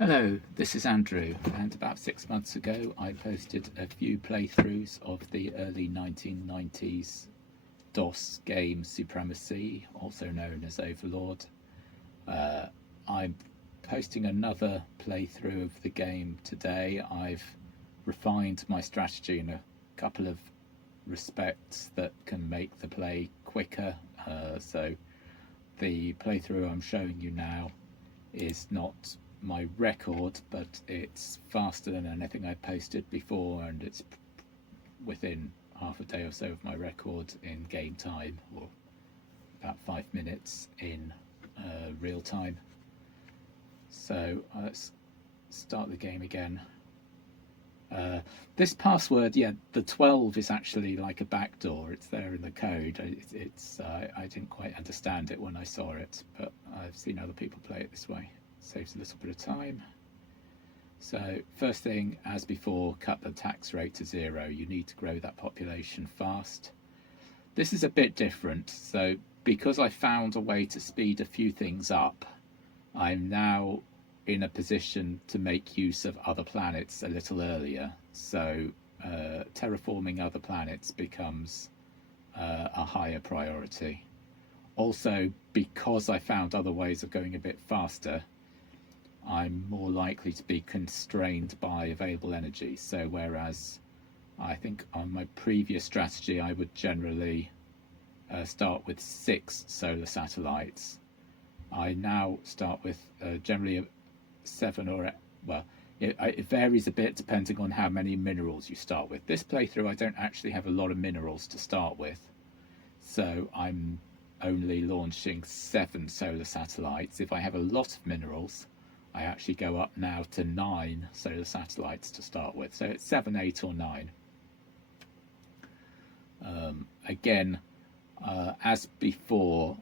Hello, this is Andrew, and about 6 months ago I posted a few playthroughs of the early 1990s DOS game Supremacy, also known as Overlord. I'm posting another playthrough of the game today. I've refined my strategy in a couple of respects that can make the play quicker. So the playthrough I'm showing you now is not my record, but it's faster than anything I posted before, and it's within half a day or so of my record in game time, or about 5 minutes in real time. So let's start the game again. This password, yeah, the 12 is actually like a backdoor. It's there in the code. I didn't quite understand it when I saw it, but I've seen other people play it this way. Saves a little bit of time. So first thing, as before, cut the tax rate to 0. You need to grow that population fast. This is a bit different. So because I found a way to speed a few things up, I'm now in a position to make use of other planets a little earlier. So terraforming other planets becomes a higher priority. Also, because I found other ways of going a bit faster, I'm more likely to be constrained by available energy. So whereas I think on my previous strategy I would generally start with 6 solar satellites, I now start with generally 7 or, well, it varies a bit depending on how many minerals you start with. This playthrough I don't actually have a lot of minerals to start with, so I'm only launching 7 solar satellites. If I have a lot of minerals, I actually go up now to 9 solar satellites to start with. So it's 7, 8 or 9. Again, as before,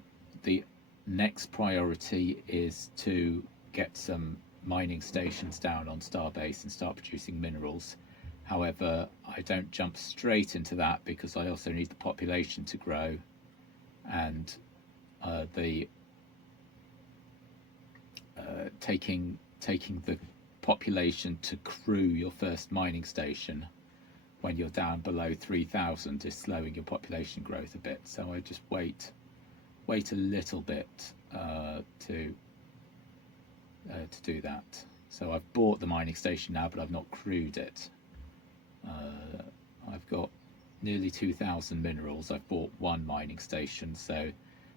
the next priority is to get some mining stations down on Starbase and start producing minerals. However, I don't jump straight into that because I also need the population to grow, and taking the population to crew your first mining station when you're down below 3,000 is slowing your population growth a bit. So I just wait a little bit to do that. So I've bought the mining station now, but I've not crewed it. I've got nearly 2,000 minerals. I've bought 1 mining station, so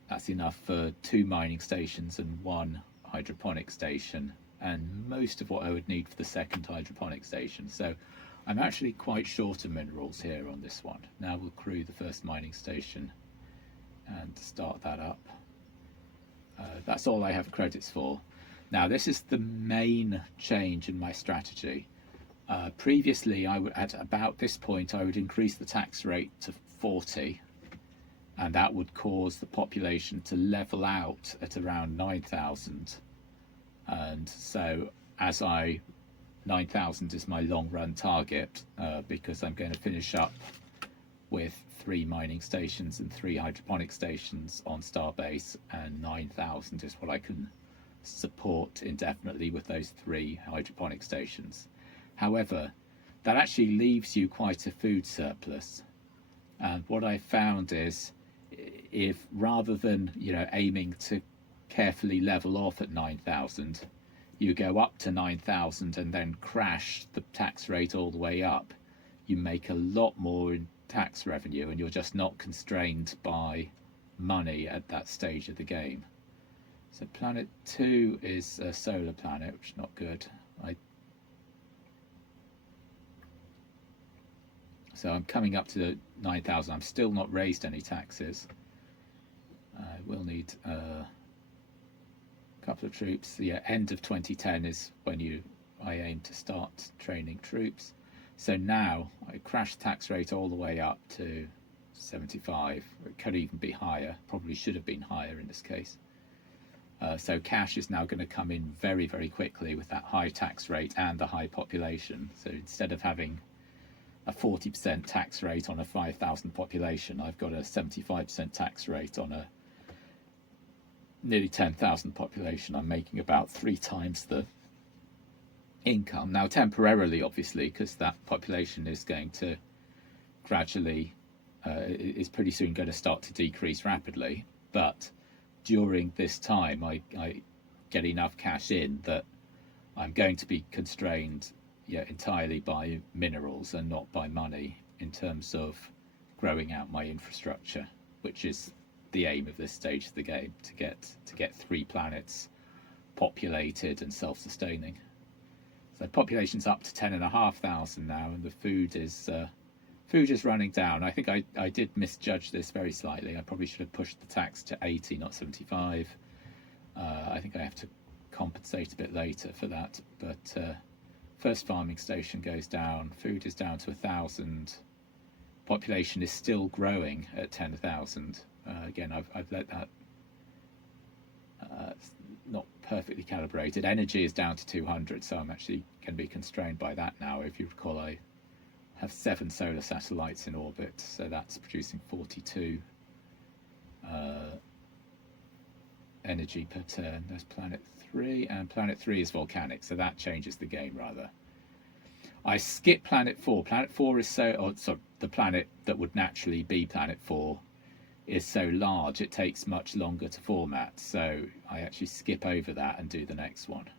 that's enough for 2 mining stations and 1 hydroponic station, and most of what I would need for the second hydroponic station. So I'm actually quite short of minerals here on this one. Now we'll crew the first mining station and start that up. That's all I have credits for. Now this is the main change in my strategy. Previously, at about this point, I would increase the tax rate to 40, and that would cause the population to level out at around 9,000. And so 9,000 is my long run target, because I'm going to finish up with 3 mining stations and 3 hydroponic stations on Starbase, and 9,000 is what I can support indefinitely with those 3 hydroponic stations. However, that actually leaves you quite a food surplus. And what I found is, if rather than aiming to carefully level off at 9,000, you go up to 9,000 and then crash the tax rate all the way up, you make a lot more in tax revenue, and you're just not constrained by money at that stage of the game. So planet 2 is a solar planet, which is not good. So I'm coming up to 9,000. I'm still not raised any taxes. I will need a couple of troops. The end of 2010 is when I aim to start training troops. So now I crashed tax rate all the way up to 75. It could even be higher. Probably should have been higher in this case. So cash is now going to come in very, very quickly with that high tax rate and the high population. So instead of having a 40% tax rate on a 5,000 population, I've got a 75% tax rate on a nearly 10,000 population. I'm making about 3 times the income. Now, temporarily, obviously, because that population is going to gradually, is pretty soon going to start to decrease rapidly. But during this time, I get enough cash in that I'm going to be constrained, yeah, entirely by minerals and not by money in terms of growing out my infrastructure, which is the aim of this stage of the game, to get 3 planets populated and self-sustaining. So population's up to 10,500 now, and the food is running down. I think I did misjudge this very slightly. I probably should have pushed the tax to 80, not 75. I think I have to compensate a bit later for that. But first farming station goes down. Food is down to 1,000. Population is still growing at 10,000. Again, I've let that not perfectly calibrated. Energy is down to 200, so I'm actually going to be constrained by that now. If you recall, I have 7 solar satellites in orbit, so that's producing 42 energy per turn. There's planet 3, and planet 3 is volcanic, so that changes the game rather. I skip planet 4. Planet 4 is the planet that would naturally be planet 4 is so large it takes much longer to format, so I actually skip over that and do the next one.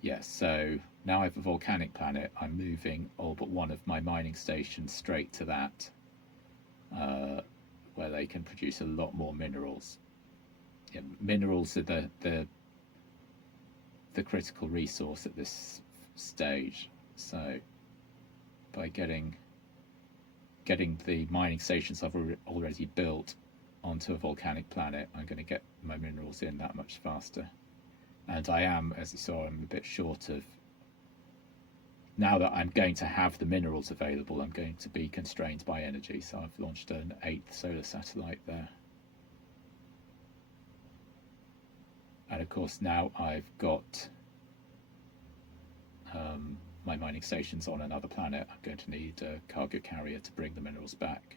Yes, so now I have a volcanic planet. I'm moving all but one of my mining stations straight to that, where they can produce a lot more minerals. Yeah, minerals are the critical resource at this stage. So by getting the mining stations I've already built onto a volcanic planet, I'm going to get my minerals in that much faster. And I am, as you saw, I'm a bit short of. Now that I'm going to have the minerals available, I'm going to be constrained by energy. So I've launched an 8th solar satellite there. And of course, now I've got my mining stations on another planet. I'm going to need a cargo carrier to bring the minerals back.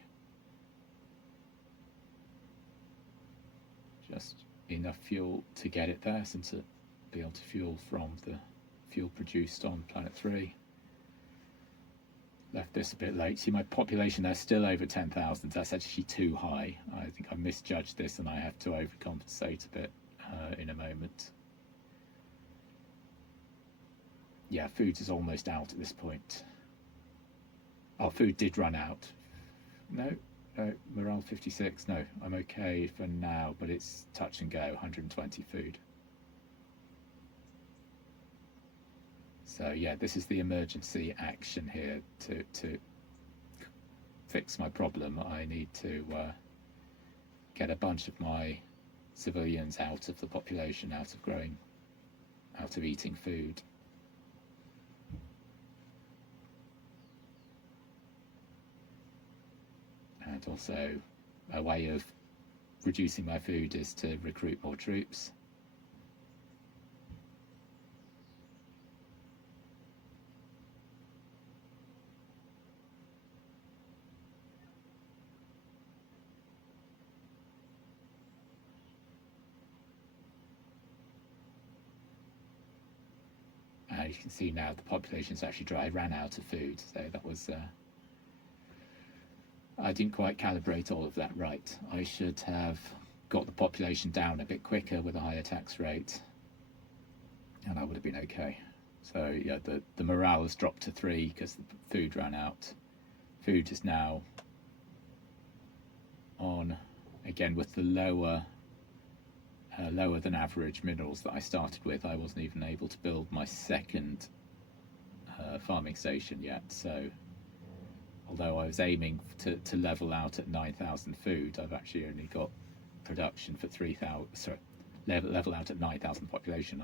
Just enough fuel to get it there, since it be able to fuel from the fuel produced on planet 3. Left this a bit late. See, my population there's still over 10,000. That's actually too high. I think I misjudged this, and I have to overcompensate a bit in a moment. Yeah, food is almost out at this point. Oh, food did run out. No, morale 56. No, I'm okay for now, but it's touch and go. 120 food. So yeah, this is the emergency action here to fix my problem. I need to get a bunch of my civilians out of the population, out of eating food. And also a way of reducing my food is to recruit more troops. You can see now the population's actually dry. I ran out of food, so that was I didn't quite calibrate all of that right. I should have got the population down a bit quicker with a higher tax rate, and I would have been okay. So yeah, the morale has dropped to 3 because the food ran out. Food is now on again with the lower than average minerals that I started with. I wasn't even able to build my second farming station yet, so although I was aiming to level out at 9,000 food, I've actually only got production for 3,000. Sorry, level out at 9,000 population.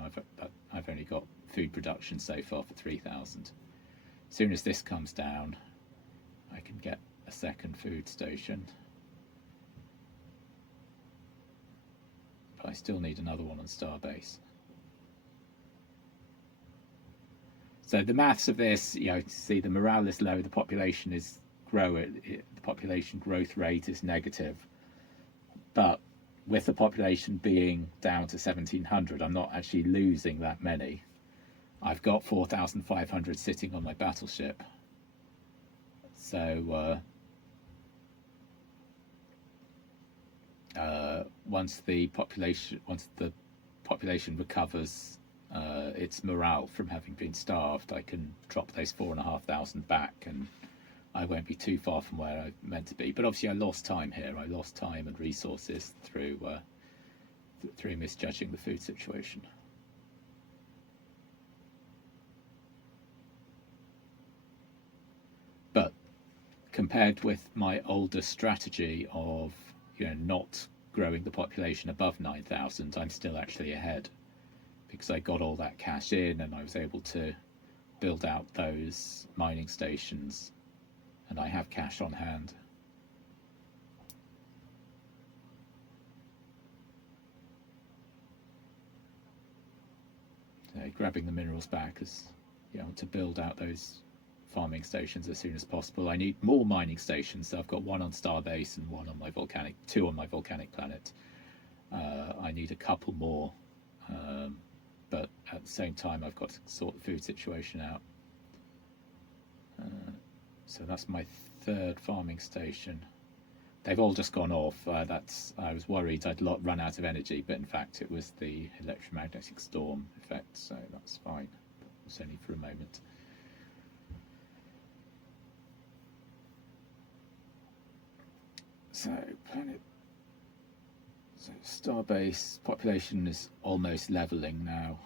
I've only got food production so far for 3,000. As soon as this comes down, I can get a second food station. But I still need another one on Starbase. So the maths of this, you know, see the morale is low, the population is the population growth rate is negative. But with the population being down to 1,700, I'm not actually losing that many. I've got 4,500 sitting on my battleship. So once the population recovers its morale from having been starved, I can drop those 4,500 back, and I won't be too far from where I'm meant to be. But obviously, I lost time here. I lost time and resources through misjudging the food situation. But compared with my older strategy of not growing the population above 9,000, I'm still actually ahead because I got all that cash in and I was able to build out those mining stations, and I have cash on hand. So grabbing the minerals back is, to build out those farming stations as soon as possible. I need more mining stations, so I've got one on Starbase and two on my volcanic planet. I need a couple more, but at the same time, I've got to sort the food situation out. So that's my third farming station. They've all just gone off. I was worried I'd run out of energy, but in fact, it was the electromagnetic storm effect, so that's fine. It was only for a moment. So Starbase population is almost leveling now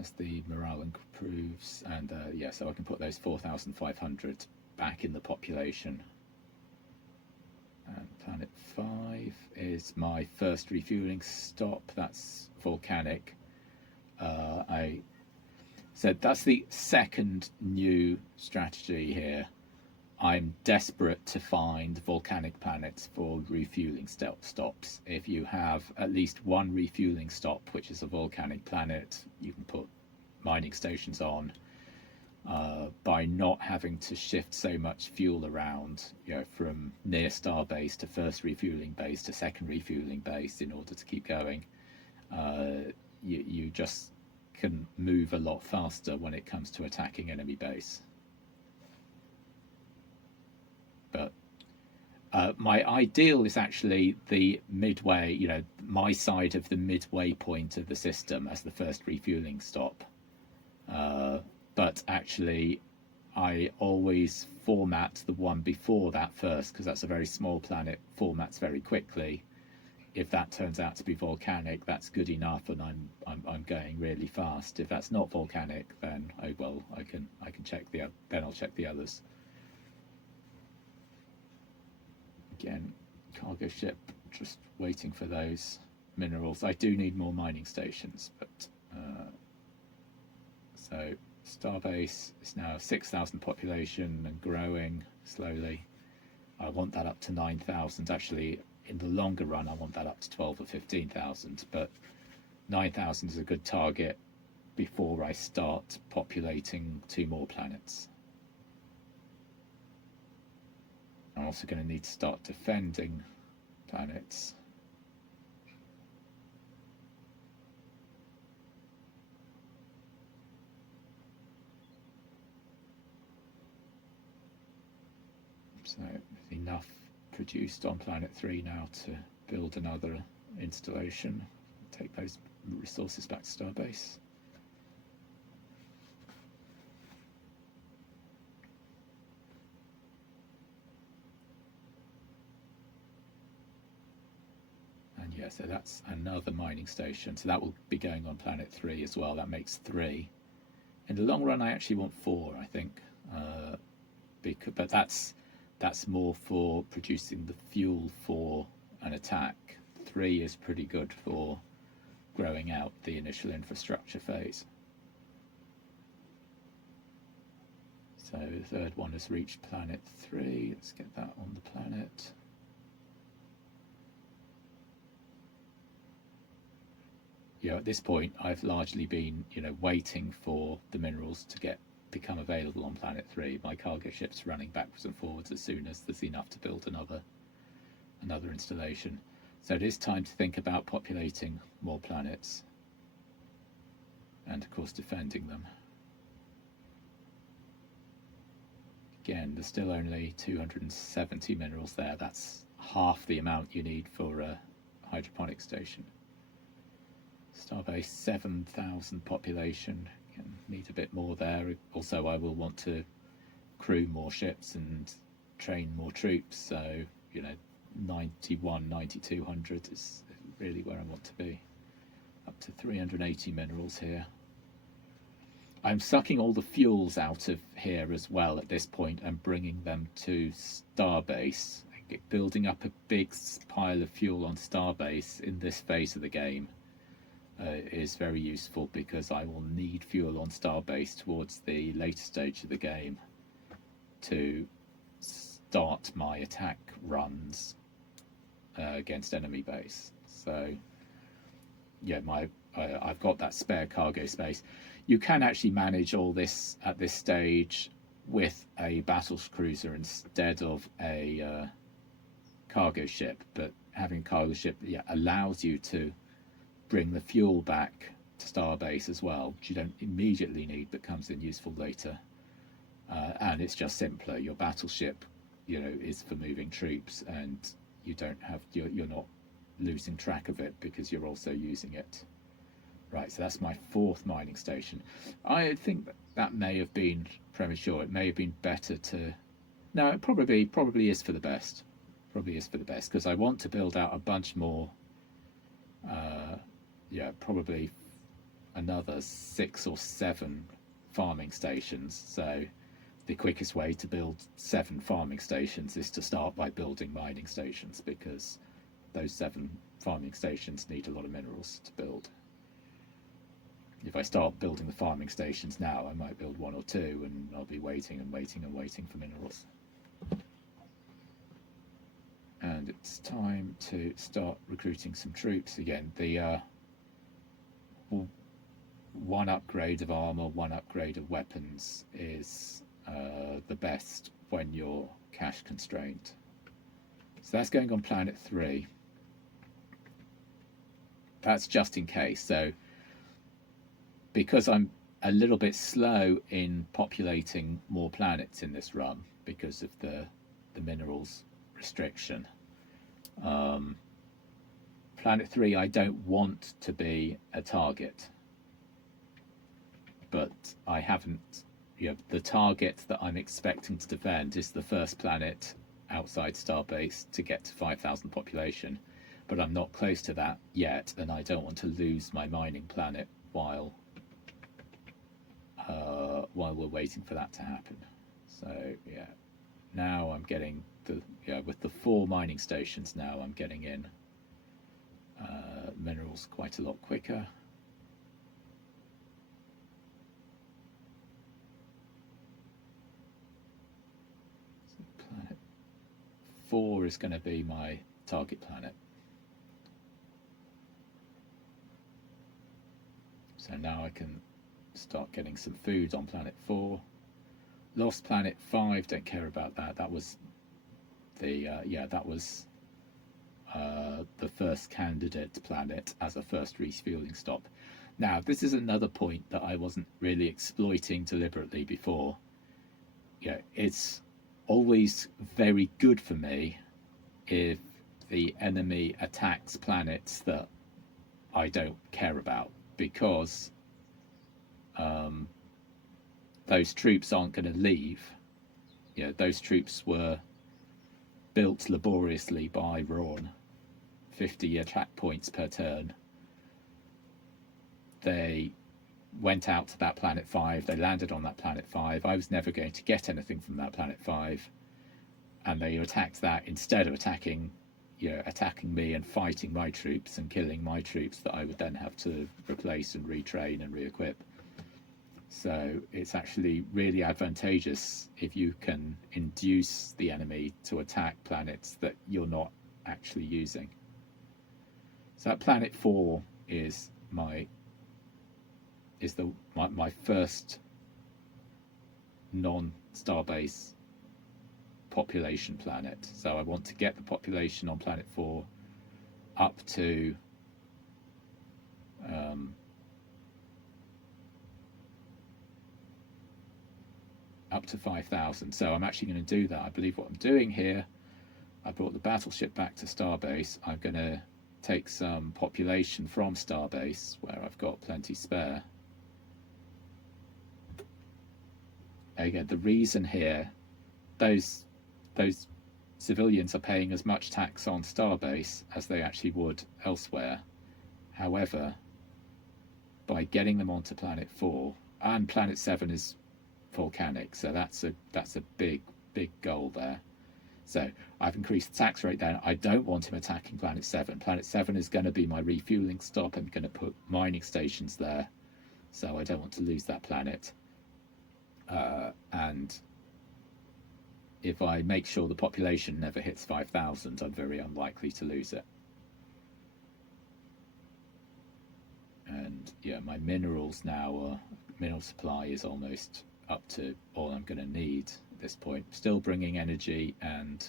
as the morale improves, and so I can put those 4,500 back in the population. And planet 5 is my first refueling stop. That's volcanic. So that's the second new strategy here. I'm desperate to find volcanic planets for refueling stops. If you have at least one refueling stop, which is a volcanic planet, you can put mining stations on. By not having to shift so much fuel around, from near Starbase to first refueling base to second refueling base in order to keep going, you just can move a lot faster when it comes to attacking enemy base. But my ideal is actually the midway, my side of the midway point of the system as the first refueling stop. But actually, I always format the one before that first, because that's a very small planet, formats very quickly. If that turns out to be volcanic, that's good enough, and I'm going really fast. If that's not volcanic, then I can check then I'll check the others. Again, cargo ship, just waiting for those minerals. I do need more mining stations, but so Starbase is now 6,000 population and growing slowly. I want that up to 9,000. Actually, in the longer run, I want that up to 12 or 15,000. But 9,000 is a good target before I start populating 2 more planets. I'm also going to need to start defending planets. So enough produced on planet 3 now to build another installation, take those resources back to Starbase. And yeah, so that's another mining station. So that will be going on planet 3 as well. That makes 3. In the long run, I actually want 4, I think. But that's more for producing the fuel for an attack. 3 is pretty good for growing out the initial infrastructure phase. So the third one has reached planet 3. Let's get that on the planet. At this point, I've largely been, waiting for the minerals to become available on planet 3. My cargo ship's running backwards and forwards as soon as there's enough to build another installation. So it is time to think about populating more planets and, of course, defending them. Again, there's still only 270 minerals there. That's half the amount you need for a hydroponic station. Starbase 7,000 population. Need a bit more there. Also, I will want to crew more ships and train more troops. So, 91, 9200 is really where I want to be. Up to 380 minerals here. I'm sucking all the fuels out of here as well at this point and bringing them to Starbase. Building up a big pile of fuel on Starbase in this phase of the game is very useful, because I will need fuel on Starbase towards the later stage of the game to start my attack runs against enemy base. So yeah, I've got that spare cargo space. You can actually manage all this at this stage with a battle cruiser instead of a cargo ship, but having a cargo ship allows you to bring the fuel back to Starbase as well, which you don't immediately need but comes in useful later. And it's just simpler. Your battleship, is for moving troops, and you're not losing track of it because you're also using it. Right, so that's my 4th mining station. I think that may have been premature. It may have been better to... No, it probably is for the best. Probably is for the best, because I want to build out a bunch more. Probably another 6 or 7 farming stations. So the quickest way to build 7 farming stations is to start by building mining stations, because those 7 farming stations need a lot of minerals to build. If I start building the farming stations now, I might build 1 or 2, and I'll be waiting and waiting and waiting for minerals. And it's time to start recruiting some troops again. The 1 upgrade of armor, 1 upgrade of weapons is the best when you're cash constrained. So that's going on planet 3. That's just in case. So because I'm a little bit slow in populating more planets in this run because of the minerals restriction, planet 3 I don't want to be a target, but I haven't. The target that I'm expecting to defend is the first planet outside Starbase to get to 5,000 population, but I'm not close to that yet, and I don't want to lose my mining planet while we're waiting for that to happen. So yeah, now I'm getting with the 4 mining stations now, I'm getting in minerals quite a lot quicker. So planet 4 is going to be my target planet. So now I can start getting some food on planet 4. Lost planet 5, don't care about that. That was the the first candidate planet as a first refueling stop. Now, this is another point that I wasn't really exploiting deliberately before. It's always very good for me if the enemy attacks planets that I don't care about, because those troops aren't going to leave. Those troops were built laboriously by Rawn, 50 attack points per turn. They went out to that planet 5, they landed on that planet 5. I was never going to get anything from that planet 5, and they attacked that instead of attacking me and fighting my troops and killing my troops that I would then have to replace and retrain and re-equip. So it's actually really advantageous if you can induce the enemy to attack planets that you're not actually using. So that planet 4 is my first non-Starbase population planet. So I want to get the population on planet 4 up to up to 5,000. So I'm actually going to do that. I believe what I'm doing here, I brought the battleship back to Starbase. I'm going to take some population from Starbase, where I've got plenty spare. Again, the reason here, those civilians are paying as much tax on Starbase as they actually would elsewhere. However, by getting them onto Planet 4, and Planet 7 is volcanic, so that's a big goal there. So I've increased the tax rate there. I don't want him attacking Planet 7. Planet 7 is going to be my refueling stop. I'm going to put mining stations there, so I don't want to lose that planet. And if I make sure the population never hits 5,000, I'm very unlikely to lose it. And yeah, my minerals now, mineral supply is almost up to all I'm going to need at this point. Still bringing energy and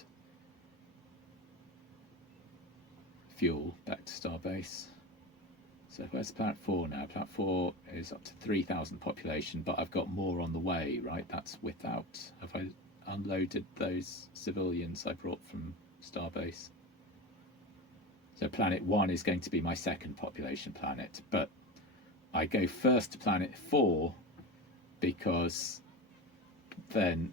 fuel back to Starbase. So where's Planet 4 now? Planet 4 is up to 3,000 population, but I've got more on the way, right? That's without, have I unloaded those civilians I brought from Starbase? So Planet 1 is going to be my second population planet, but I go first to Planet 4 because then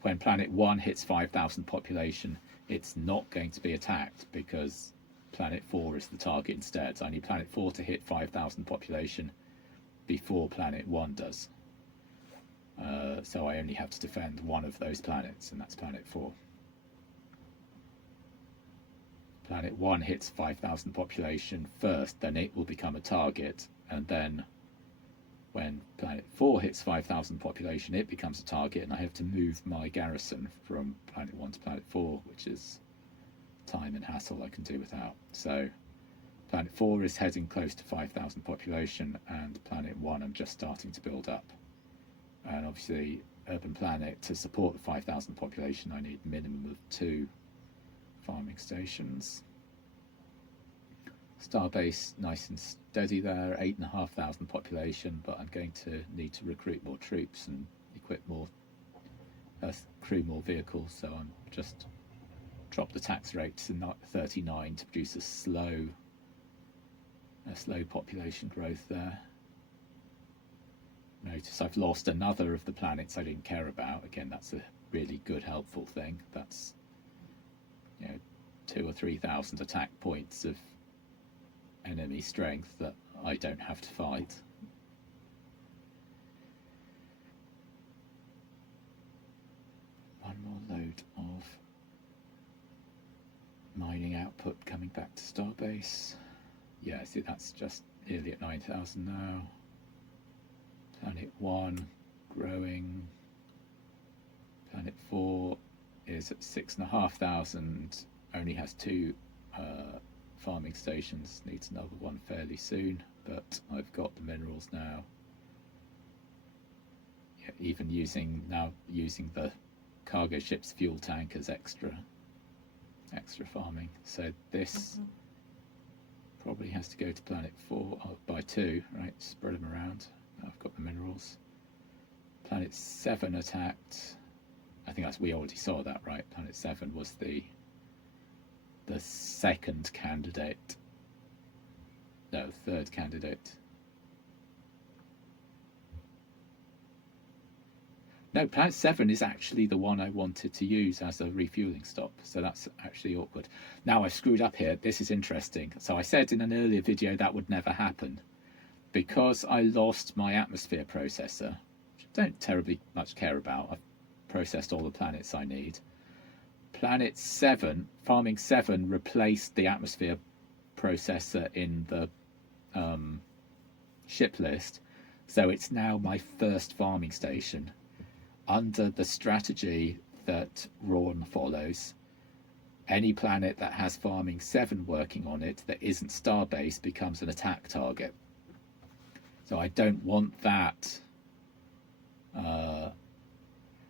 when Planet 1 hits 5,000 population, it's not going to be attacked because Planet 4 is the target instead. So I need Planet 4 to hit 5,000 population before Planet 1 does. So I only have to defend one of those planets, and that's Planet 4. Planet 1 hits 5,000 population first, then it will become a target, and then when Planet 4 hits 5,000 population, it becomes a target, and I have to move my garrison from Planet 1 to Planet 4, which is time and hassle I can do without. So Planet 4 is heading close to 5,000 population, and Planet 1 I'm just starting to build up. And obviously, Urban Planet, to support the 5,000 population, I need a minimum of 2 farming stations. Starbase, nice and steady there, 8,500 population, but I'm going to need to recruit more troops and equip more, crew more vehicles, so I'm just drop the tax rate to 39 to produce a slow population growth there. Notice I've lost another of the planets I didn't care about. Again, that's a really good, helpful thing. That's 2,000 or 3,000 attack points of enemy strength that I don't have to fight. One more load of mining output coming back to Starbase. Yeah, see, that's just nearly at 9,000 now. Planet 1 growing. Planet 4 is at 6,500, only has 2 farming stations, needs another one fairly soon, but I've got the minerals now. Yeah, even using the cargo ship's fuel tank as extra farming. So this probably has to go to Planet 4 by 2, right? Spread them around. I've got the minerals. Planet 7 attacked. I think we already saw that, right? Planet 7 was the second candidate. No, third candidate. No, Planet 7 is actually the one I wanted to use as a refueling stop, so that's actually awkward. Now I've screwed up here. This is interesting. So I said in an earlier video that would never happen. Because I lost my atmosphere processor, which I don't terribly much care about, I've processed all the planets I need. Planet 7, Farming 7 replaced the atmosphere processor in the ship list, so it's now my first farming station. Under the strategy that Rawn follows, any planet that has Farming 7 working on it that isn't Starbase becomes an attack target. So I don't want that.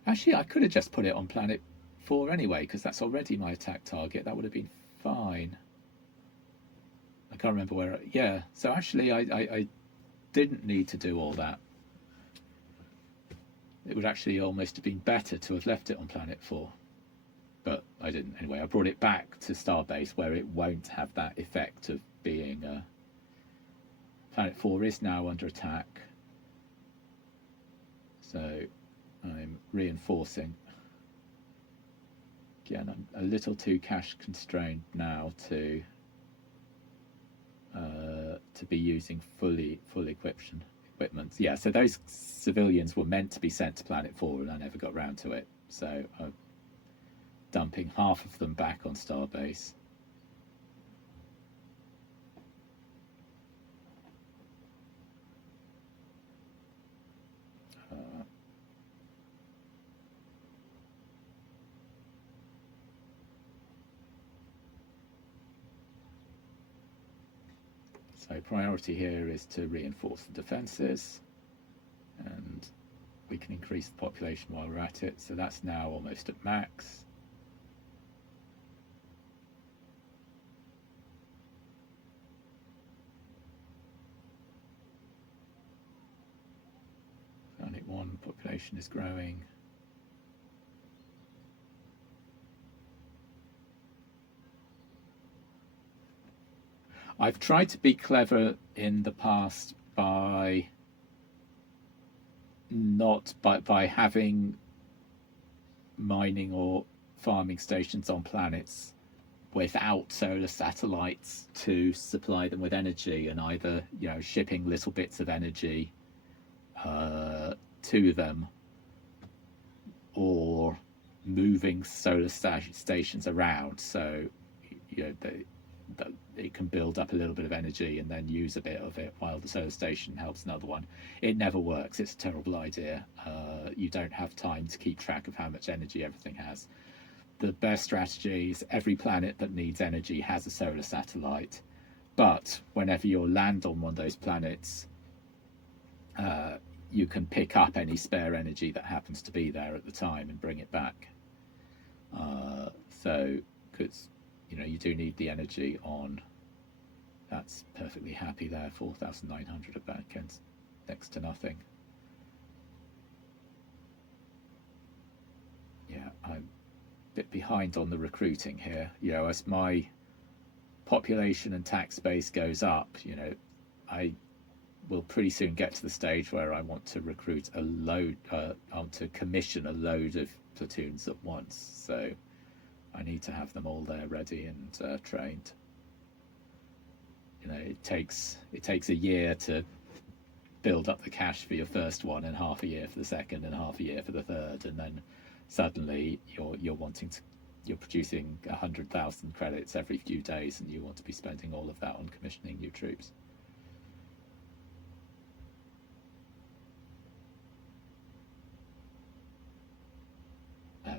Actually, I could have just put it on Planet 4 anyway, because that's already my attack target. That would have been fine. I can't remember where. Yeah, so actually I didn't need to do all that. It would actually almost have been better to have left it on planet 4, but I didn't. Anyway, I brought it back to Starbase where it won't have that effect of being. Planet 4 is now under attack, so I'm reinforcing. Again, I'm a little too cash constrained now to be using full equipment. Yeah, so those civilians were meant to be sent to Planet 4 and I never got round to it. So I'm dumping half of them back on Starbase. So priority here is to reinforce the defences, and we can increase the population while we're at it. So that's now almost at max. Planet 1 population is growing. I've tried to be clever in the past by not by having mining or farming stations on planets without solar satellites to supply them with energy, and either shipping little bits of energy to them, or moving solar stations around so it can build up a little bit of energy and then use a bit of it while the solar station helps another one. It never works. It's a terrible idea. You don't have time to keep track of how much energy everything has. The best strategy is every planet that needs energy has a solar satellite, but whenever you land on one of those planets, you can pick up any spare energy that happens to be there at the time and bring it back. So, because you do need the energy on. That's perfectly happy there, 4,900 at back ends, next to nothing. Yeah, I'm a bit behind on the recruiting here. As my population and tax base goes up, I will pretty soon get to the stage where I want to recruit a load, I want to commission a load of platoons at once. So I need to have them all there ready and trained. It takes a year to build up the cash for your first one, and half a year for the second, and half a year for the third, and then suddenly you're producing 100,000 credits every few days, and you want to be spending all of that on commissioning new troops.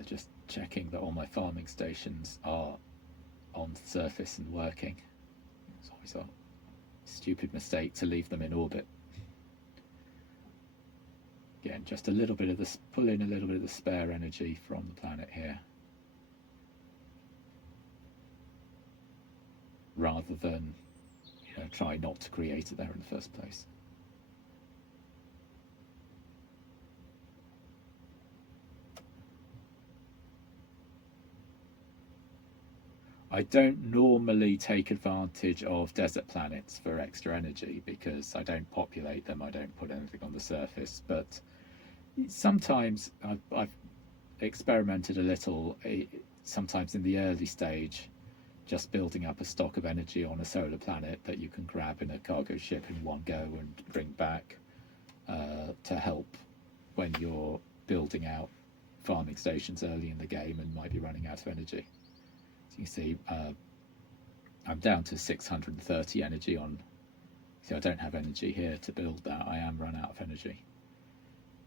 Just checking that all my farming stations are on the surface and working. It's always a stupid mistake to leave them in orbit. Again, just a little bit of this, pull in a little bit of the spare energy from the planet here, rather than try not to create it there in the first place. I don't normally take advantage of desert planets for extra energy because I don't populate them, I don't put anything on the surface, but sometimes I've experimented a little, sometimes in the early stage, just building up a stock of energy on a solar planet that you can grab in a cargo ship in one go and bring back to help when you're building out farming stations early in the game and might be running out of energy. You see, I'm down to 630 energy on. See, I don't have energy here to build that. I am run out of energy.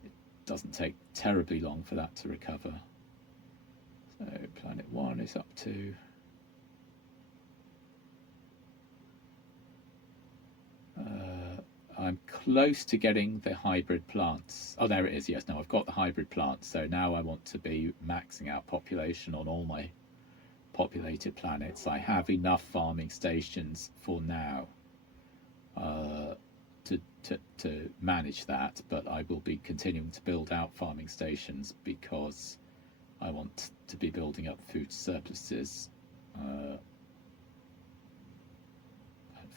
It doesn't take terribly long for that to recover. So planet 1 is up to I'm close to getting the hybrid plants. Oh, there it is. Yes, no, I've got the hybrid plants. So now I want to be maxing out population on all my populated planets. I have enough farming stations for now to manage that, but I will be continuing to build out farming stations because I want to be building up food surpluses.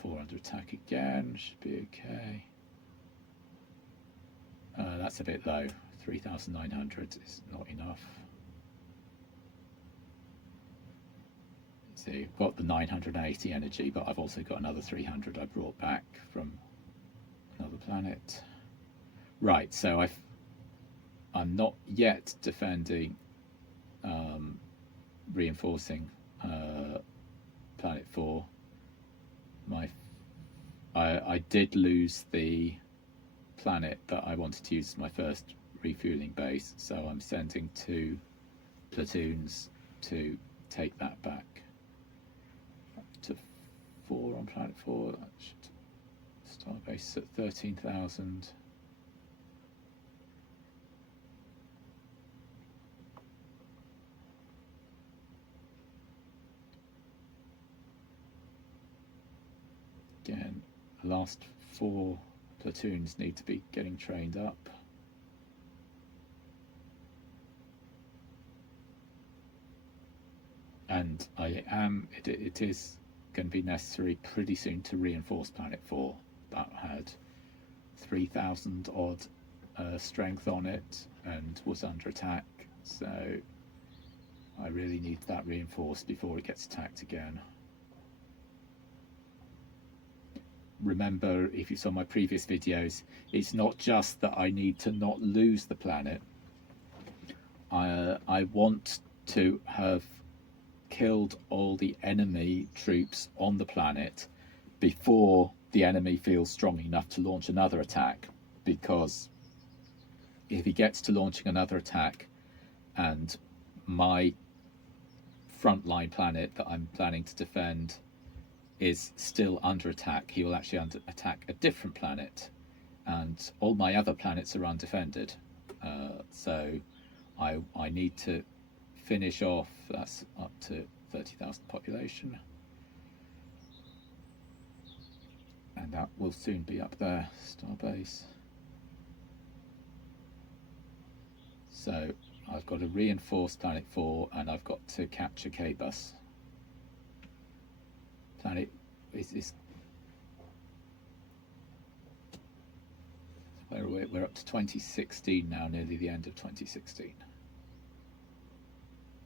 4 under attack again, should be okay. That's a bit low. 3,900 is not enough. See, I've got the 980 energy, but I've also got another 300 I brought back from another planet. Right, so I'm not yet defending, reinforcing Planet 4. I did lose the planet that I wanted to use as my first refueling base, so I'm sending 2 platoons to take that back. To 4 on Planet 4, that should start base at 13,000. Again, the last 4 platoons need to be getting trained up. And it is going to be necessary pretty soon to reinforce Planet 4. That had 3,000 odd strength on it and was under attack, so I really need that reinforced before it gets attacked again. Remember, if you saw my previous videos, it's not just that I need to not lose the planet. I want to have killed all the enemy troops on the planet before the enemy feels strong enough to launch another attack, because if he gets to launching another attack and my frontline planet that I'm planning to defend is still under attack, he will actually attack a different planet, and all my other planets are undefended. So I need to finish off. That's up to 30,000 population, and that will soon be up there, starbase. So I've got to reinforce Planet 4, and I've got to capture K-Bus. Planet is we're up to 2016 now, nearly the end of 2016. You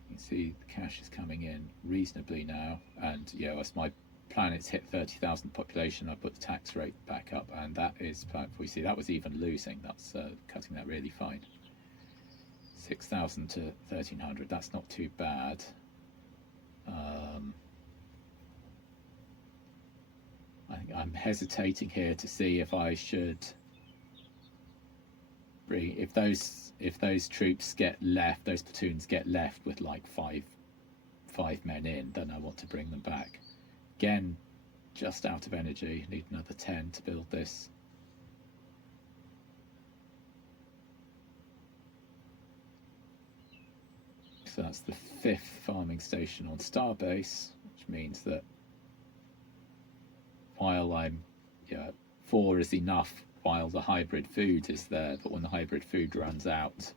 can see the cash is coming in reasonably now, and yeah, as my planets hit 30,000 population, I put the tax rate back up, and that is Planet 4. You see, that was even losing. That's cutting that really fine. 6,000 to 1,300. That's not too bad. I think I'm hesitating here to see if I should bring, if those troops get left, those platoons get left with like five men in, then I want to bring them back. Again, just out of energy, need another 10 to build this. So that's the 5th farming station on Starbase, which means that while I'm, 4 is enough while the hybrid food is there, but when the hybrid food runs out,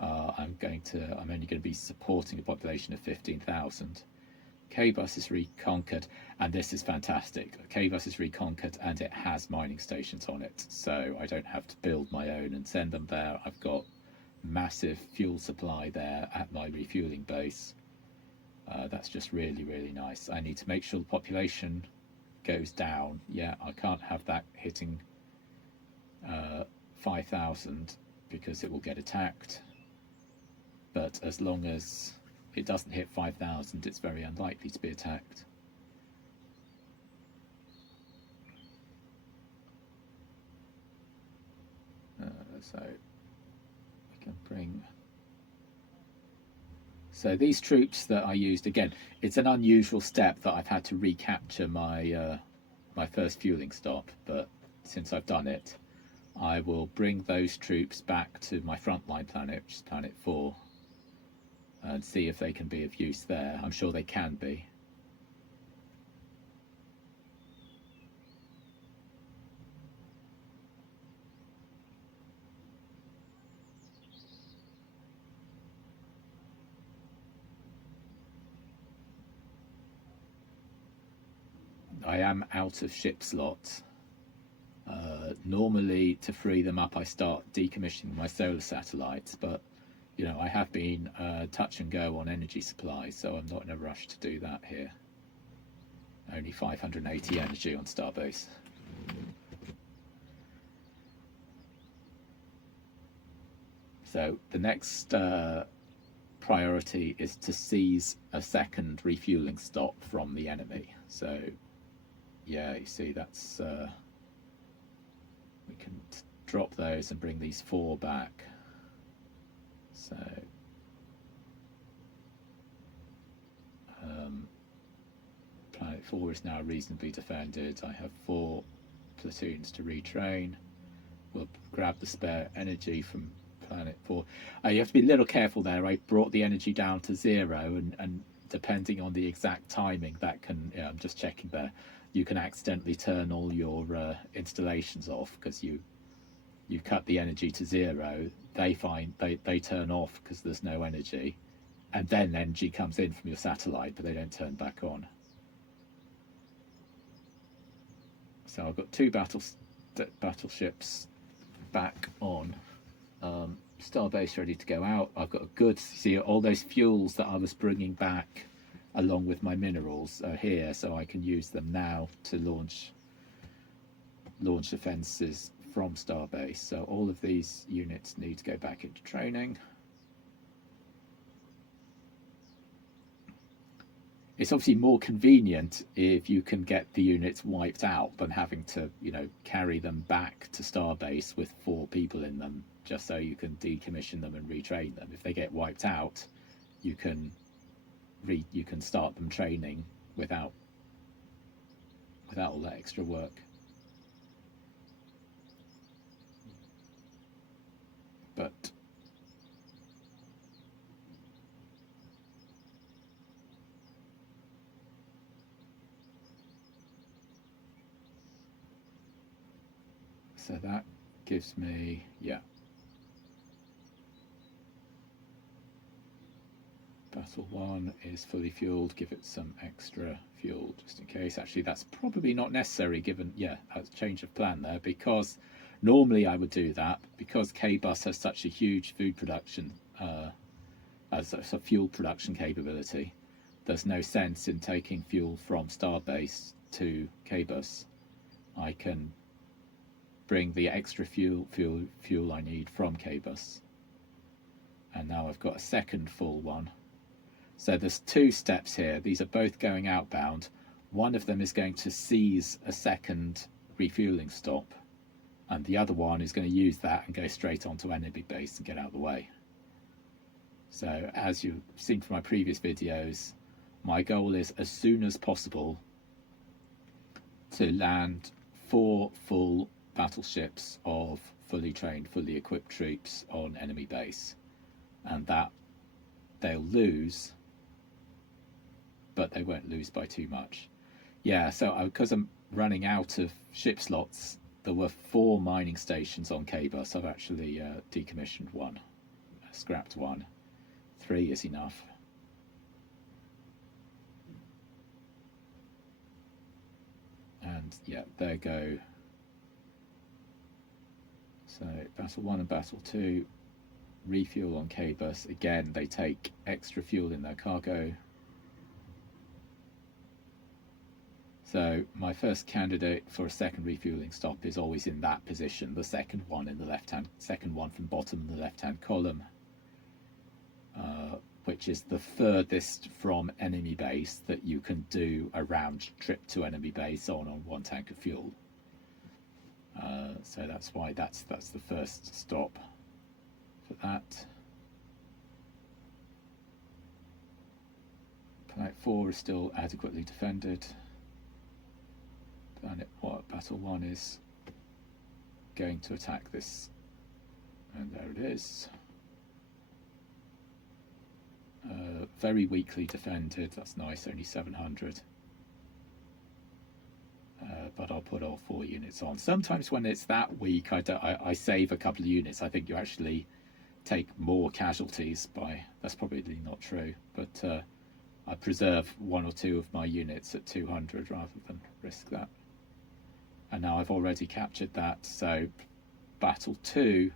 I'm only going to be supporting a population of 15,000. K-Bus is reconquered, and this is fantastic. K-Bus is reconquered, and it has mining stations on it, so I don't have to build my own and send them there. I've got massive fuel supply there at my refueling base. That's just really, really nice. I need to make sure the population goes down. Yeah, I can't have that hitting 5,000 because it will get attacked. But as long as it doesn't hit 5,000, it's very unlikely to be attacked. So we can bring. So these troops that I used, again, it's an unusual step that I've had to recapture my my first fueling stop, but since I've done it, I will bring those troops back to my frontline planet, which is Planet 4, and see if they can be of use there. I'm sure they can be. I am out of ship slots. Normally, to free them up, I start decommissioning my solar satellites, but you know, I have been touch and go on energy supply, so I'm not in a rush to do that here. Only 580 energy on Starbase. So the next priority is to seize a second refueling stop from the enemy. So yeah, you see that's we can drop those and bring these 4 back. So Planet 4 is now reasonably defended. I have 4 platoons to retrain. We'll grab the spare energy from Planet 4. You have to be a little careful there. I brought the energy down to 0, and depending on the exact timing, that can, yeah, I'm just checking there, you can accidentally turn all your installations off because you cut the energy to 0. They turn off because there's no energy, and then energy comes in from your satellite, but they don't turn back on. So I've got 2 battleships back on. Starbase ready to go out. I've got a good, see, all those fuels that I was bringing back along with my minerals are here, so I can use them now to launch offences from Starbase. So all of these units need to go back into training. It's obviously more convenient if you can get the units wiped out than having to, you know, carry them back to Starbase with 4 people in them just so you can decommission them and retrain them. If they get wiped out, you can start them training without all that extra work. But so that gives me, yeah, Battle 1 is fully fueled. Give it some extra fuel just in case. Actually, that's probably not necessary given, yeah, that's a change of plan there, because normally I would do that because K-Bus has such a huge food production, as a fuel production capability. There's no sense in taking fuel from Starbase to K-Bus. I can bring the extra fuel I need from K-Bus. And now I've got a second full one. So there's 2 steps here. These are both going outbound. One of them is going to seize a second refueling stop, and the other one is going to use that and go straight onto enemy base and get out of the way. So as you've seen from my previous videos, my goal is as soon as possible to land 4 full battleships of fully trained, fully equipped troops on enemy base, and that they'll lose, but they won't lose by too much. Yeah, so because I'm running out of ship slots, there were 4 mining stations on K-Bus. I've actually decommissioned 1, scrapped 1. 3 is enough. And yeah, there go. So Battle 1 and Battle 2, refuel on K-Bus. Again, they take extra fuel in their cargo. So my first candidate for a second refueling stop is always in that position, the second one in the left-hand, second one from bottom in the left-hand column, which is the furthest from enemy base that you can do a round trip to enemy base on 1 tank of fuel. So that's why that's the first stop for that. Planet 4 is still adequately defended. Battle 1 is going to attack this, and there it is. Very weakly defended. That's nice, only 700. But I'll put all 4 units on. Sometimes when it's that weak, I save a couple of units. I think you actually take more casualties by, that's probably not true, but I preserve one or two of my units at 200 rather than risk that. And now I've already captured that, so battle 2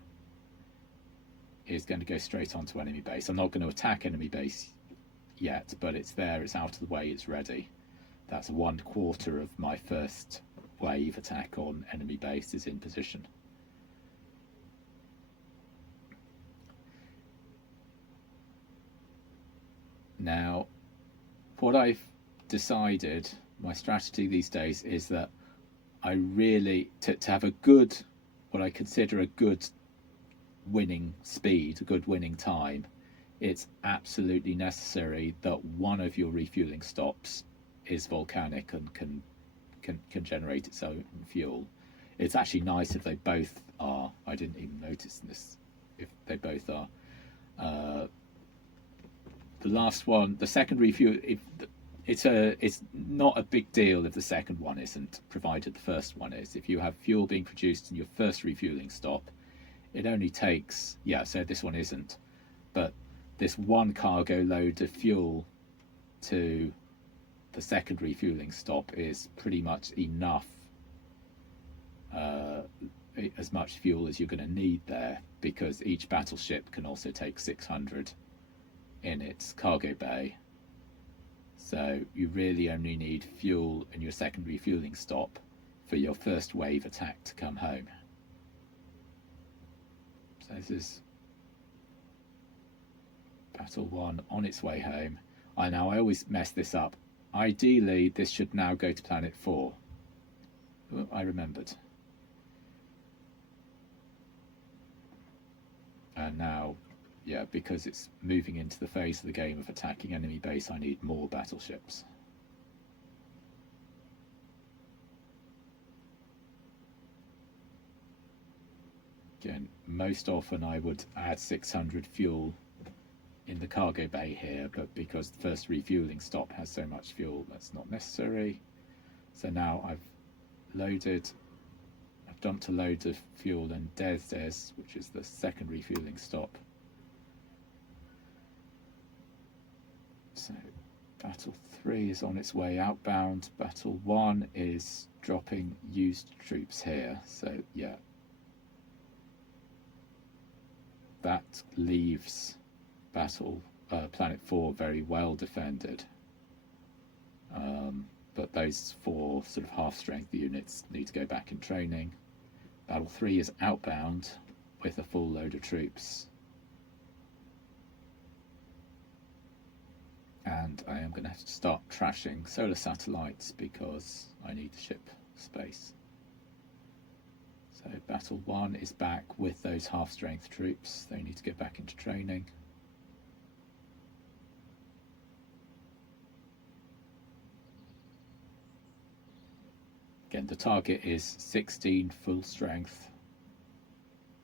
is going to go straight onto enemy base. I'm not going to attack enemy base yet, but it's there, it's out of the way, it's ready. That's 1/4 of my first wave attack on enemy base is in position. Now, what I've decided, my strategy these days, is that I really, to have a good, what I consider a good winning speed, a good winning time, it's absolutely necessary that one of your refueling stops is volcanic and can generate its own fuel. It's actually nice if they both are. I didn't even notice this, if they both are. The last one, the second refuel, it's not a big deal if the second one isn't, provided the first one is. If you have fuel being produced in your first refueling stop, it only takes, yeah, so this one isn't, but this one cargo load of fuel to the second refueling stop is pretty much enough, as much fuel as you're going to need there, because each battleship can also take 600 in its cargo bay. So you really only need fuel in your second refueling stop for your first wave attack to come home. So this is battle 1 on its way home. I always mess this up. Ideally, this should now go to planet 4. Oh, I remembered. And now, yeah, because it's moving into the phase of the game of attacking enemy base, I need more battleships. Again, most often I would add 600 fuel in the cargo bay here, but because the first refueling stop has so much fuel, that's not necessary. So now I've dumped a load of fuel in Des, which is the second refueling stop. So battle 3 is on its way outbound. Battle 1 is dropping used troops here. So yeah, that leaves planet 4 very well defended. But those 4 sort of half-strength units need to go back in training. Battle 3 is outbound with a full load of troops. And I am going to have to start trashing solar satellites because I need the ship space. So Battle 1 is back with those half-strength troops. They need to get back into training. Again, the target is 16 full-strength,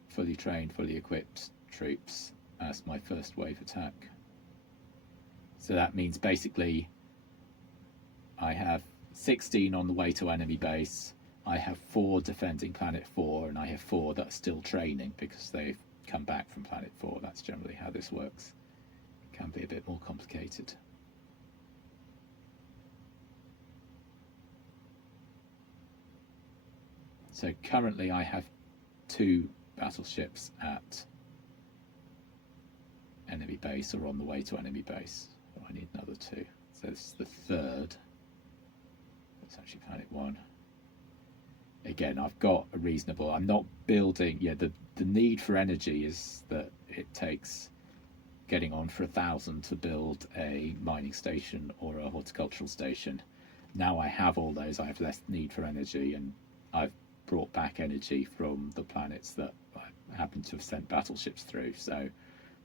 fully trained, fully equipped troops as my first wave attack. So that means basically I have 16 on the way to enemy base, I have 4 defending planet 4, and I have 4 that are still training because they've come back from planet 4. That's generally how this works. It can be a bit more complicated. So currently I have 2 battleships at enemy base or on the way to enemy base. So I need another 2. So this is the third. It's actually planet 1. Again, I've got a reasonable, I'm not building, yeah, the need for energy is that it takes getting on for 1,000 to build a mining station or a horticultural station. Now I have all those, I have less need for energy, and I've brought back energy from the planets that I happen to have sent battleships through, so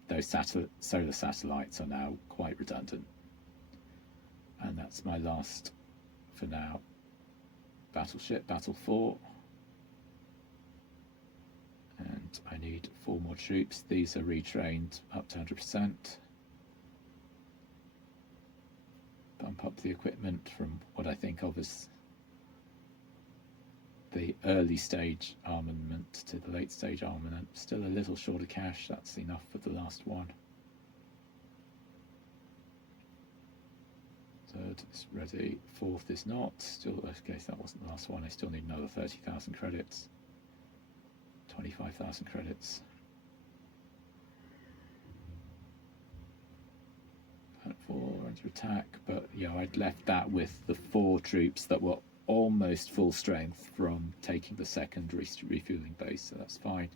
those solar satellites are now quite redundant. And that's my last, for now, battleship, Battle 4. And I need 4 more troops. These are retrained up to 100%. Bump up the equipment from what I think of as the early stage armament to the late stage armament. Still a little short of cash, that's enough for the last one. Third is ready. Fourth is not. Still, okay, so that wasn't the last one. I still need another 30,000 credits. 25,000 credits. Planet 4 under attack, but yeah, I'd left that with the 4 troops that were almost full strength from taking the second refueling base, so that's fine.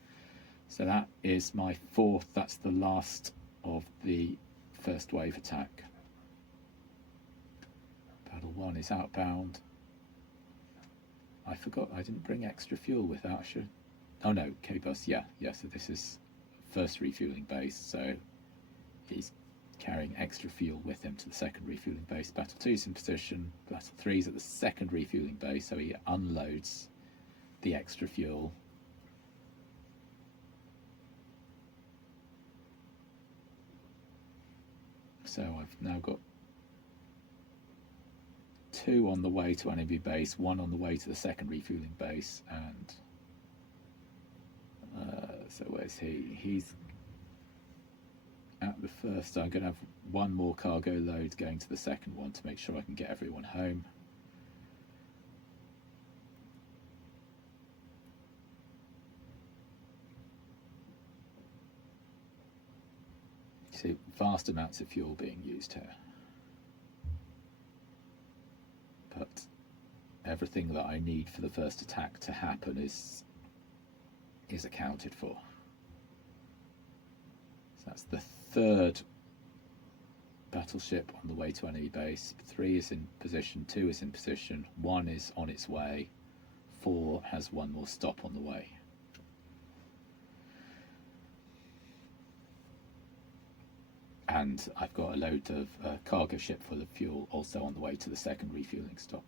So that is my 4th, that's the last of the first wave attack. Battle 1 is outbound. I forgot I didn't bring extra fuel with that. I should. Oh no, K-bus, yeah, so this is first refueling base, so he's carrying extra fuel with him to the second refueling base. Battle 2 is in position. Battle 3 is at the second refueling base, so he unloads the extra fuel. So I've now got 2 on the way to enemy base, 1 on the way to the second refueling base, and so where's he? He's at the first. I'm going to have 1 more cargo load going to the second one to make sure I can get everyone home. You see vast amounts of fuel being used here. But everything that I need for the first attack to happen is accounted for. So that's the 3rd battleship on the way to enemy base. 3 is in position, 2 is in position, 1 is on its way, 4 has 1 more stop on the way. And I've got a load of cargo ship full of fuel also on the way to the second refueling stop.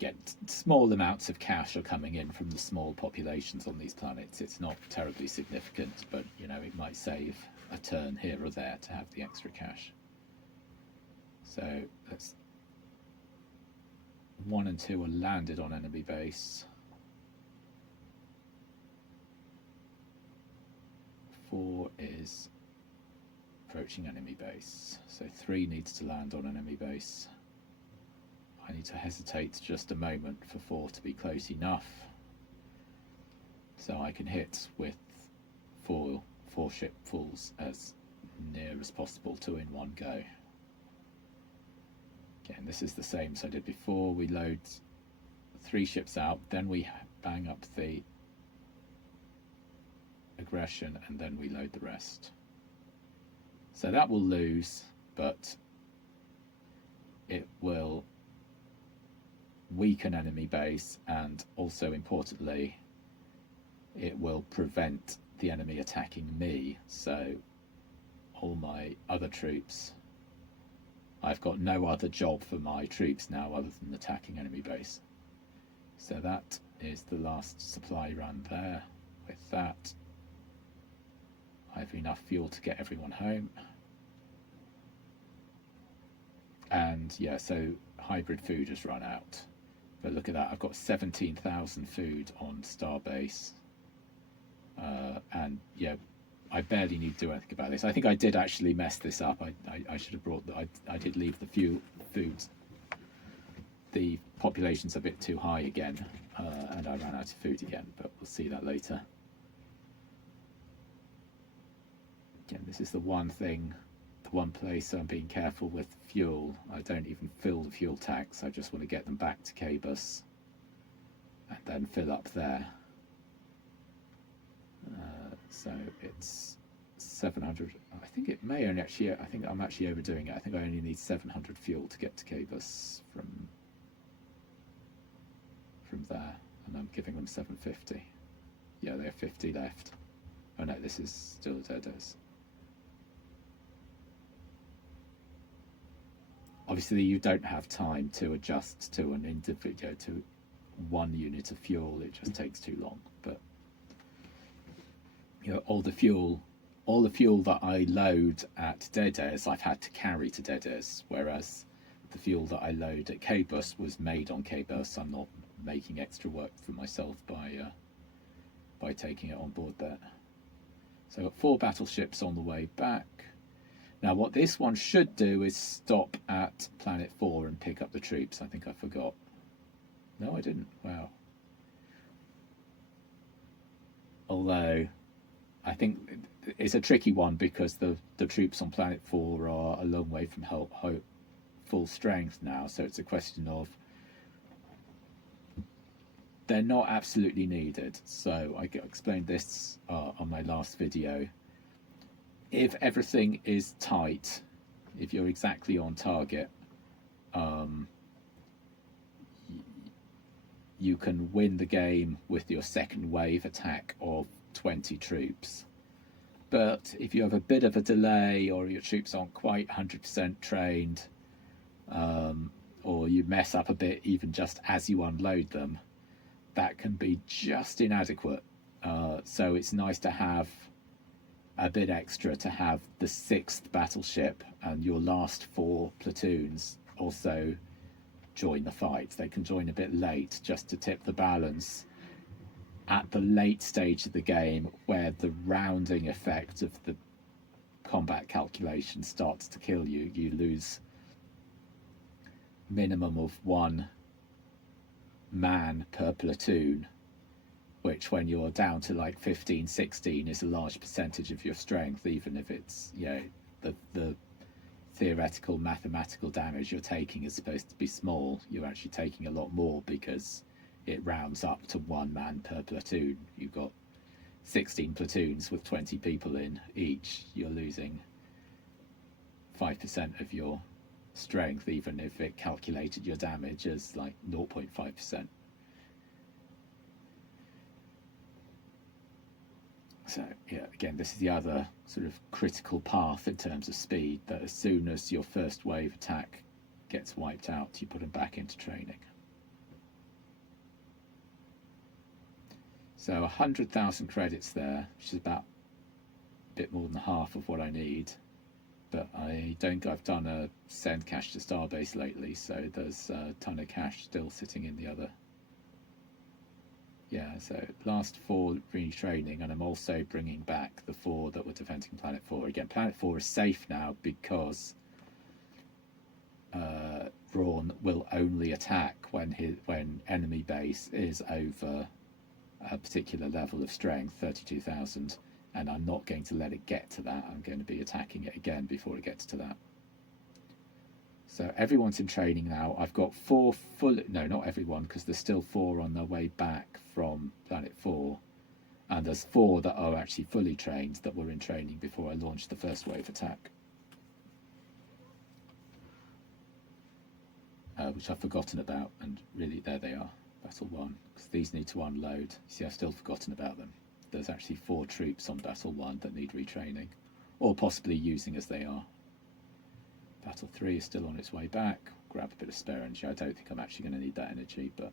Again, small amounts of cash are coming in from the small populations on these planets. It's not terribly significant, but you know, it might save a turn here or there to have the extra cash. So that's 1 and 2 are landed on enemy base. 4 is approaching enemy base. So 3 needs to land on enemy base. I need to hesitate just a moment for 4 to be close enough so I can hit with 4 shipfuls as near as possible, 2 in one go. Again, this is the same as I did before. We load 3 ships out, then we bang up the aggression, and then we load the rest. So that will lose, but it will weaken enemy base, and also importantly it will prevent the enemy attacking me. So all my other troops, I've got no other job for my troops now other than attacking enemy base. So that is the last supply run there. With that I have enough fuel to get everyone home. And yeah, so hybrid food has run out. But look at that, I've got 17,000 food on Starbase. And yeah, I barely need to do anything about this. I think I did actually mess this up. I should have brought I did leave the food. The population's a bit too high again, and I ran out of food again, but we'll see that later. Again, this is the one thing, the one place I'm being careful with fuel. I don't even fill the fuel tanks. I just want to get them back to K-bus and then fill up there. So it's 700. I think it may only actually. I think I'm actually overdoing it. I think I only need 700 fuel to get to K-bus from there, and I'm giving them 750. Yeah, they have 50 left. Oh no, this is still Dodos. Obviously, you don't have time to adjust to an individual, to one unit of fuel. It just takes too long. But you know, all the fuel that I load at Dedes, I've had to carry to Dedes, whereas the fuel that I load at K-bus was made on K-bus. I'm not making extra work for myself by taking it on board there. So I've got 4 battleships on the way back. Now, what this one should do is stop at Planet 4 and pick up the troops. I think I forgot. No, I didn't. Wow. Although, I think it's a tricky one because the troops on Planet 4 are a long way from full strength now. So it's a question of they're not absolutely needed. So I explained this on my last video. If everything is tight, if you're exactly on target, you can win the game with your second wave attack of 20 troops. But if you have a bit of a delay, or your troops aren't quite 100% trained, or you mess up a bit even just as you unload them, that can be just inadequate. So it's nice to have a bit extra, to have the 6th battleship and your last 4 platoons also join the fight. They can join a bit late just to tip the balance at the late stage of the game, where the rounding effect of the combat calculation starts to kill you. You lose minimum of 1 man per platoon, which when you're down to like 15, 16 is a large percentage of your strength, even if it's, you know, the theoretical mathematical damage you're taking is supposed to be small. You're actually taking a lot more because it rounds up to 1 man per platoon. You've got 16 platoons with 20 people in each. You're losing 5% of your strength, even if it calculated your damage as like 0.5%. So yeah, again, this is the other sort of critical path in terms of speed, that as soon as your first wave attack gets wiped out, you put them back into training. So 100,000 credits there, which is about a bit more than half of what I need. But I've done a send cash to Starbase lately, so there's a ton of cash still sitting in the other. Yeah, so last 4 retraining, and I'm also bringing back the 4 that were defending Planet 4. Again, Planet 4 is safe now because Braun will only attack when enemy base is over a particular level of strength, 32,000, and I'm not going to let it get to that. I'm going to be attacking it again before it gets to that. So everyone's in training now. I've got 4 full, no, not everyone, because there's still 4 on their way back from Planet 4. And there's 4 that are actually fully trained that were in training before I launched the first wave attack. Which I've forgotten about, and really there they are, Battle 1, because these need to unload. You see, I've still forgotten about them. There's actually 4 troops on Battle 1 that need retraining, or possibly using as they are. Battle 3 is still on its way back. Grab a bit of spare energy. I don't think I'm actually going to need that energy, but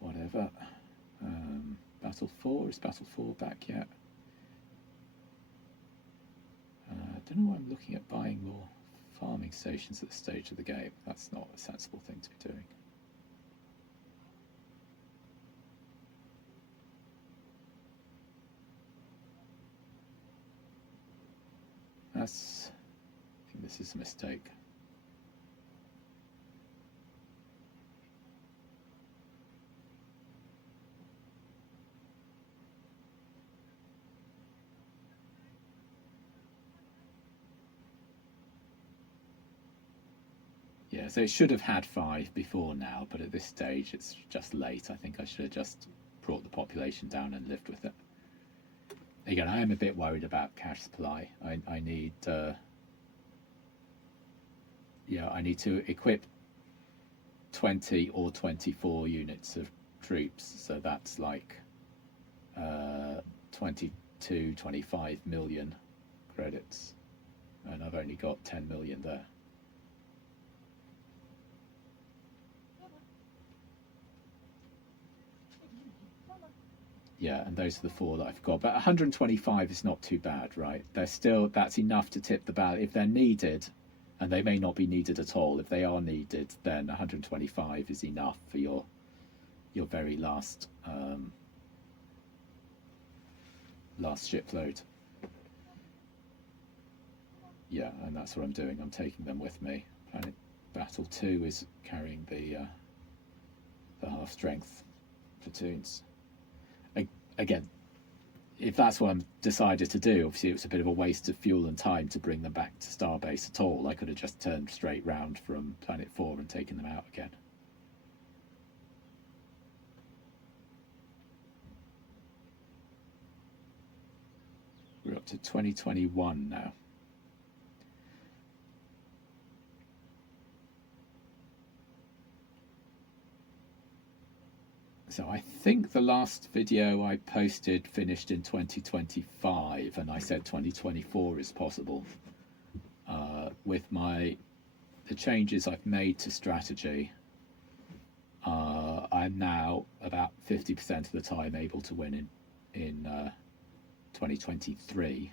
whatever. Battle 4, is Battle 4 back yet? I don't know why I'm looking at buying more farming stations at this stage of the game. That's not a sensible thing to be doing. I think this is a mistake. Yeah, so it should have had 5 before now, but at this stage it's just late. I think I should have just brought the population down and lived with it. Again, I am a bit worried about cash supply. I need I need to equip 20 or 24 units of troops, so that's like 22, 25 million credits, and I've only got 10 million there. Yeah, and those are the 4 that I've got. But 125 is not too bad, right? That's enough to tip the balance. If they're needed, and they may not be needed at all, if they are needed, then 125 is enough for your very last shipload. yeah, and that's what I'm doing. I'm taking them with me. Planet Battle 2 is carrying the half strength platoons. Again, if that's what I'm decided to do, obviously it was a bit of a waste of fuel and time to bring them back to Starbase at all. I could have just turned straight round from Planet 4 and taken them out again. We're up to 2021 now. So I think the last video I posted finished in 2025, and I said 2024 is possible. With the changes I've made to strategy, I'm now about 50% of the time able to win in 2023.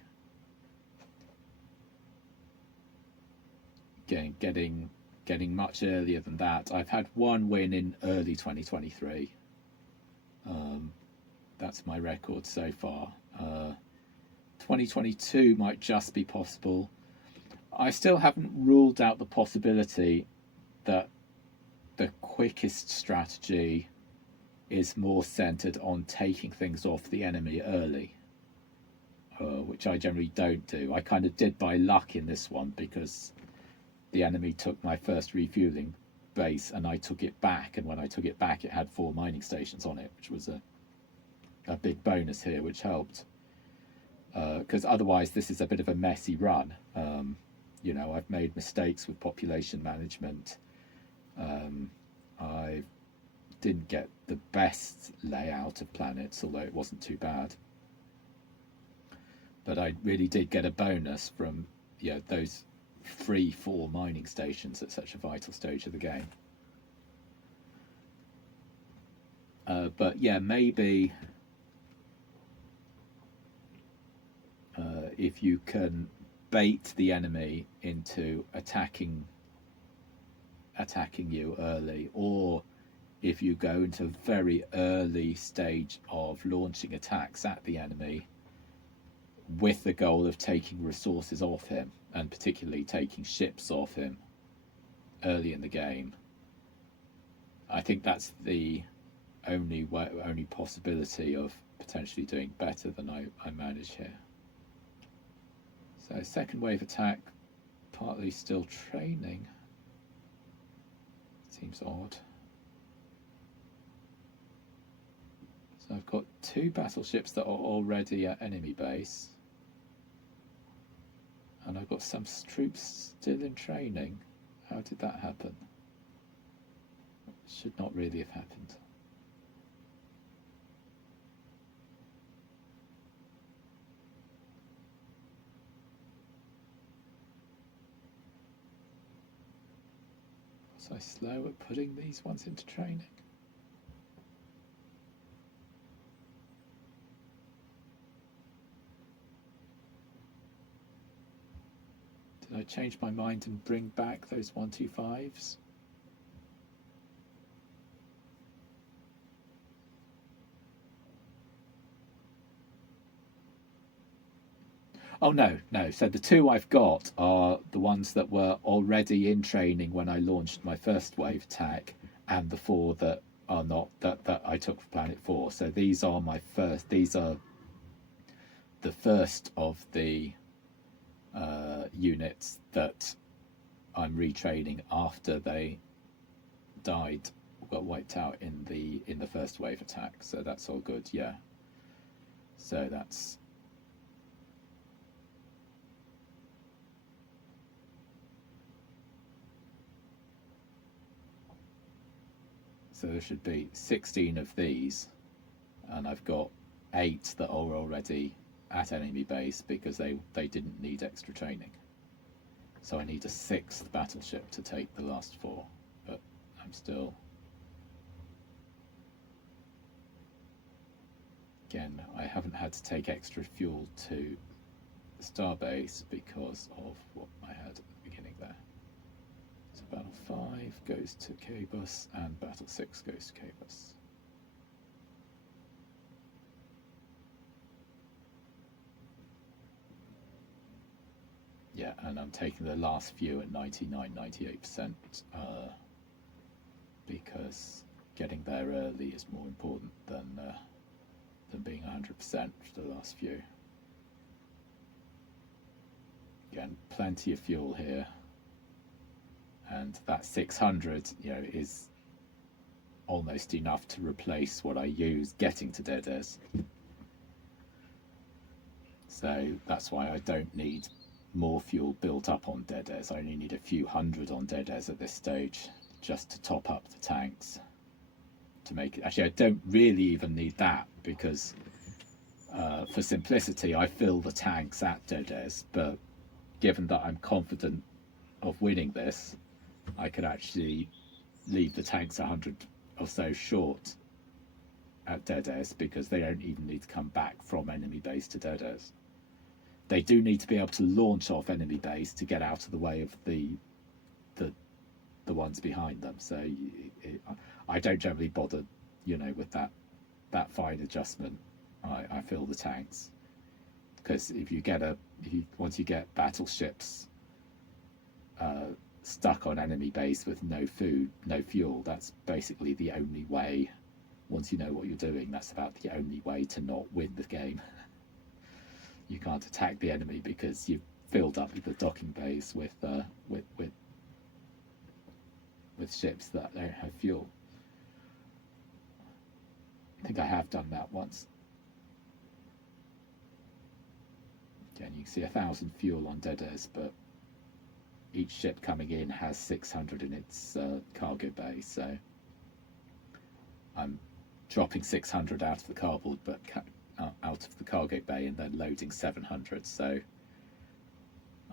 Getting much earlier than that. I've had one win in early 2023. That's my record so far. 2022 might just be possible. I still haven't ruled out the possibility that the quickest strategy is more centered on taking things off the enemy early, which I generally don't do. I kind of did by luck in this one because the enemy took my first refueling base and I took it back, and when I took it back it had 4 mining stations on it, which was a big bonus here, which helped, because otherwise this is a bit of a messy run. You know, I've made mistakes with population management. I didn't get the best layout of planets, although it wasn't too bad, but I really did get a bonus from those free 4 mining stations at such a vital stage of the game. But yeah, maybe if you can bait the enemy into attacking you early, or if you go into a very early stage of launching attacks at the enemy with the goal of taking resources off him, and particularly taking ships off him early in the game, I think that's the only possibility of potentially doing better than I manage here. So second wave attack, partly still training. Seems odd. So I've got 2 battleships that are already at enemy base, and I've got some troops still in training. How did that happen? Should not really have happened. Was I slow at putting these ones into training? Did I change my mind and bring back those 125s? Oh no. So the 2 I've got are the ones that were already in training when I launched my first wave attack, and the 4 that are not, that I took for Planet 4. So these are these are the first of the units that I'm retraining after they got wiped out in the first wave attack. So that's all good, yeah. So that's so there should be 16 of these, and I've got 8 that are already at enemy base because they didn't need extra training. So I need a 6th battleship to take the last 4, but I'm still... Again, I haven't had to take extra fuel to the starbase because of what I had at the beginning there. So Battle 5 goes to K-Bus and Battle 6 goes to K-Bus. Yeah, and I'm taking the last few at 99, 98%, because getting there early is more important than being 100% for the last few. Again, plenty of fuel here, and that 600, is almost enough to replace what I use getting to Dead Airs. So that's why I don't need more fuel built up on Dead Airs. I only need a few hundred on Dead Airs at this stage, just to top up the tanks. To make it, actually, I don't really even need that, because for simplicity, I fill the tanks at Dead Airs. But given that I'm confident of winning this, I could actually leave the tanks 100 or so short at Dead Airs, because they don't even need to come back from enemy base to Dead Airs. They do need to be able to launch off enemy base to get out of the way of the ones behind them. So I don't generally bother, with that fine adjustment. I fill the tanks, because if you get once you get battleships stuck on enemy base with no food, no fuel, that's basically the only way. Once you know what you're doing, that's about the only way to not win the game. You can't attack the enemy because you've filled up the docking bays with ships that don't have fuel. I think I have done that once. Again, you can see 1,000 fuel on Dead Airs, but each ship coming in has 600 in its cargo bay, so I'm dropping 600 out of the cardboard, but out of the cargo bay, and then loading 700, so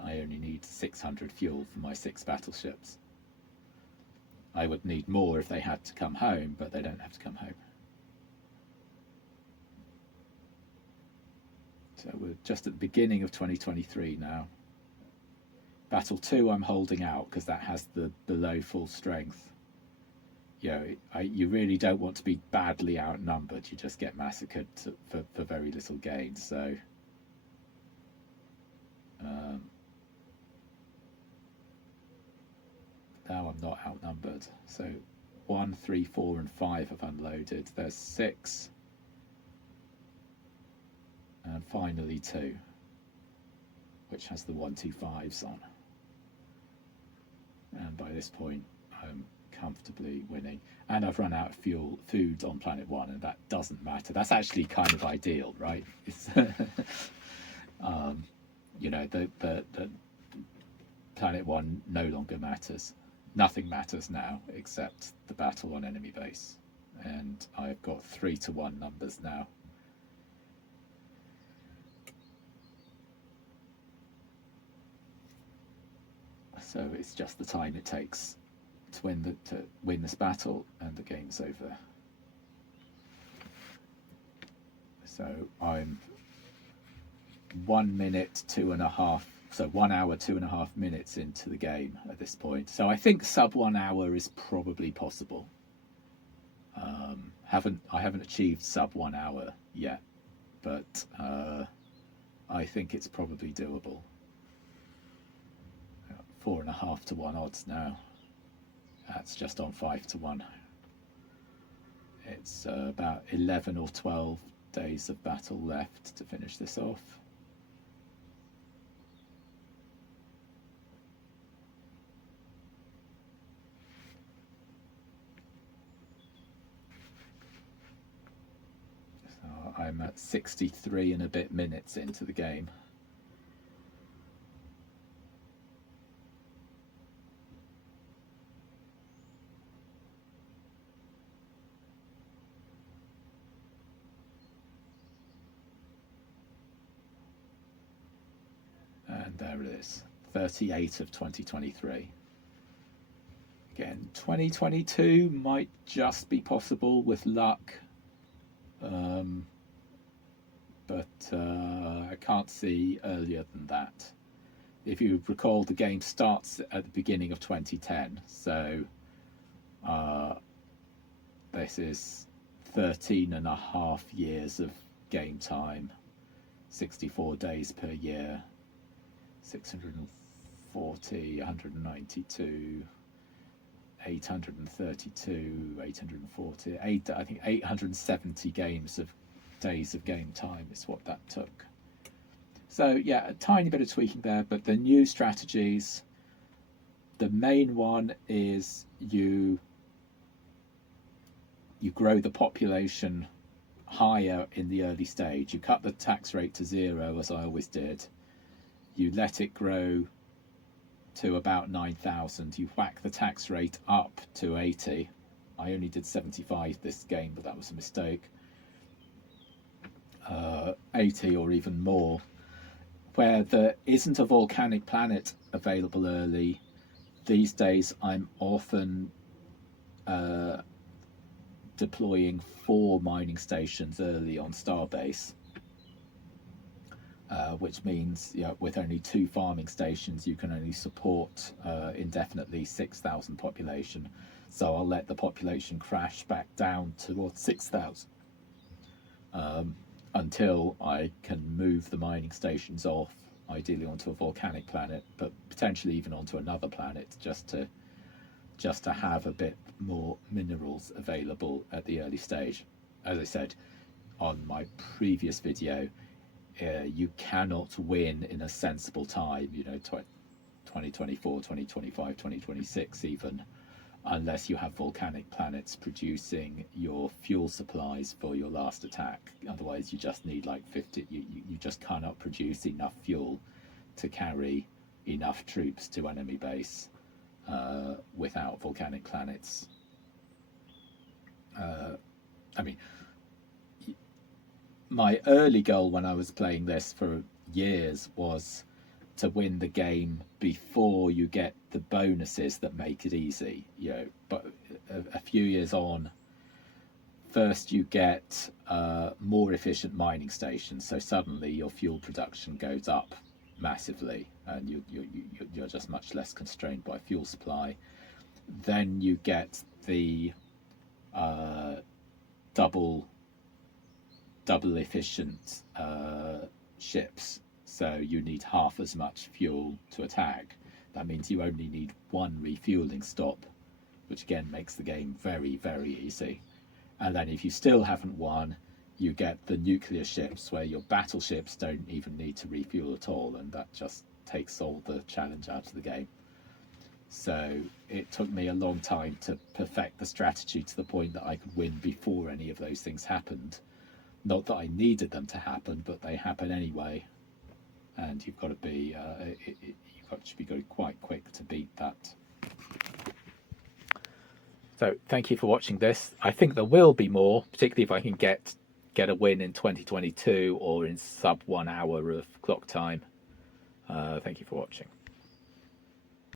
I only need 600 fuel for my 6 battleships. I would need more if they had to come home, but they don't have to come home. So we're just at the beginning of 2023 now. Battle 2 I'm holding out, because that has the below full strength. You really don't want to be badly outnumbered. You just get massacred for very little gain. So now I'm not outnumbered. So 1, 3, 4 and 5 have unloaded. There's 6, and finally 2, which has the 125s on. And by this point I'm comfortably winning, and I've run out of food on planet 1, and that doesn't matter. That's actually kind of ideal, right? It's the planet 1 no longer matters. Nothing matters now except the battle on enemy base, and I've got 3-to-1 numbers now. So it's just the time it takes to win this battle, and the game's over. So I'm 1 minute 2.5, so 1 hour 2.5 minutes into the game at this point. So I think sub 1 hour is probably possible. I haven't achieved sub 1 hour yet, but I think it's probably doable. 4.5-to-1 odds now. That's just on 5-to-1. It's about 11 or 12 days of battle left to finish this off. So I'm at 63 and a bit minutes into the game. And there it is, 38 of 2023. Again, 2022 might just be possible with luck, but I can't see earlier than that. If you recall, the game starts at the beginning of 2010, so this is 13.5 years of game time, 64 days per year. 640, 192, 832, 840, I think 870 days of game time is what that took. So yeah, a tiny bit of tweaking there, but the new strategies, the main one is you grow the population higher in the early stage. You cut the tax rate to 0, as I always did. You let it grow to about 9,000. You whack the tax rate up to 80. I only did 75 this game, but that was a mistake. 80 or even more. Where there isn't a volcanic planet available early, these days I'm often deploying 4 mining stations early on Starbase, which means with only 2 farming stations you can only support indefinitely 6,000 population. So I'll let the population crash back down towards 6,000 until I can move the mining stations off, ideally onto a volcanic planet, but potentially even onto another planet, just to have a bit more minerals available at the early stage. As I said on my previous video, you cannot win in a sensible time, 2024, 2025, 2026 even, unless you have volcanic planets producing your fuel supplies for your last attack. Otherwise you just need like 50, you just cannot produce enough fuel to carry enough troops to enemy base without volcanic planets. I mean, my early goal when I was playing this for years was to win the game before you get the bonuses that make it easy. But a few years on, first you get more efficient mining stations, so suddenly your fuel production goes up massively, and you're just much less constrained by fuel supply. Then you get the double efficient ships, so you need half as much fuel to attack. That means you only need 1 refueling stop, which again makes the game very, very easy. And then if you still haven't won, you get the nuclear ships, where your battleships don't even need to refuel at all, and that just takes all the challenge out of the game. So it took me a long time to perfect the strategy to the point that I could win before any of those things happened. Not that I needed them to happen, but they happen anyway, and you've got to be should be going quite quick to beat that. So thank you for watching this. I think there will be more, particularly if I can get a win in 2022 or in sub 1 hour of clock time. Thank you for watching.